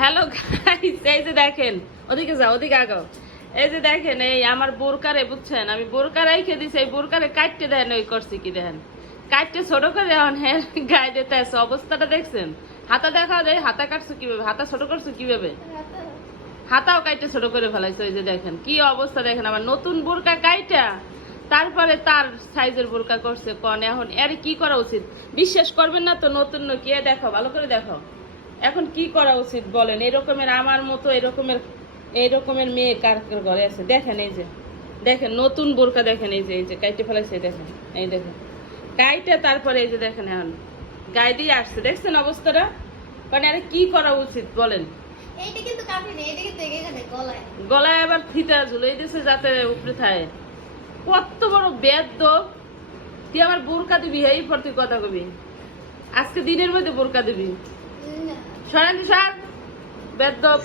Hello guys, এই যে দেখেন, ওদিকে যাও, ওদিকে আগাও। এই যে দেখেন, এই আমার বোরকারে বুঝছেন, আমি বোরকা রাইখে দিছি, এই বোরকারে কাটতে দেন, ওই করছি কি দেখেন, কাটতে ছোট করে হ্যাঁ গায়ে দিতে আছে। অবস্থাটা দেখছেন? হাতা দেখা যায়, হাতা কাটছো কিভাবে, হাতা ছোট করছো কিভাবে, হাতাও কাইটে ছোট করে ফেলাইছে। ওই যে দেখেন কি অবস্থা, দেখেন আমার নতুন বোরকা কাইটা তারপরে তার সাইজের বোরকা করছে। কন এখন এর কি করা উচিত? বিশ্বাস করবেন না তো, নতুন কে দেখো, ভালো করে দেখো। এখন কি করা উচিত বলেন? এরকমের আমার মতো এরকমের মেয়ে কার কার ঘরে আছে? দেখেন এই যে দেখেন নতুন বোরকা, দেখেন এই যে কাইটে ফেলাইছে, দেখেন এই দেখেন কাইটে, তারপরে এই যে দেখেন এখন গায়ে দিয়ে আসছে। দেখছেন অবস্থাটা? মানে আরে কি করা উচিত বলেন? এইটা কিন্তু কাটে নেই, এটা কিন্তু এখানে গলায় গলায় আবার ফিতা ঝুলাই দিয়েছে যাতে উপরে থাকে। কত বড় বেয়াদব! তুই আমার বোরকা দিবি, এই পর তুই কথা কবি, আজকে দিনের মধ্যে বোরকা দিবি। না। সরেন সর, বেয়াদব।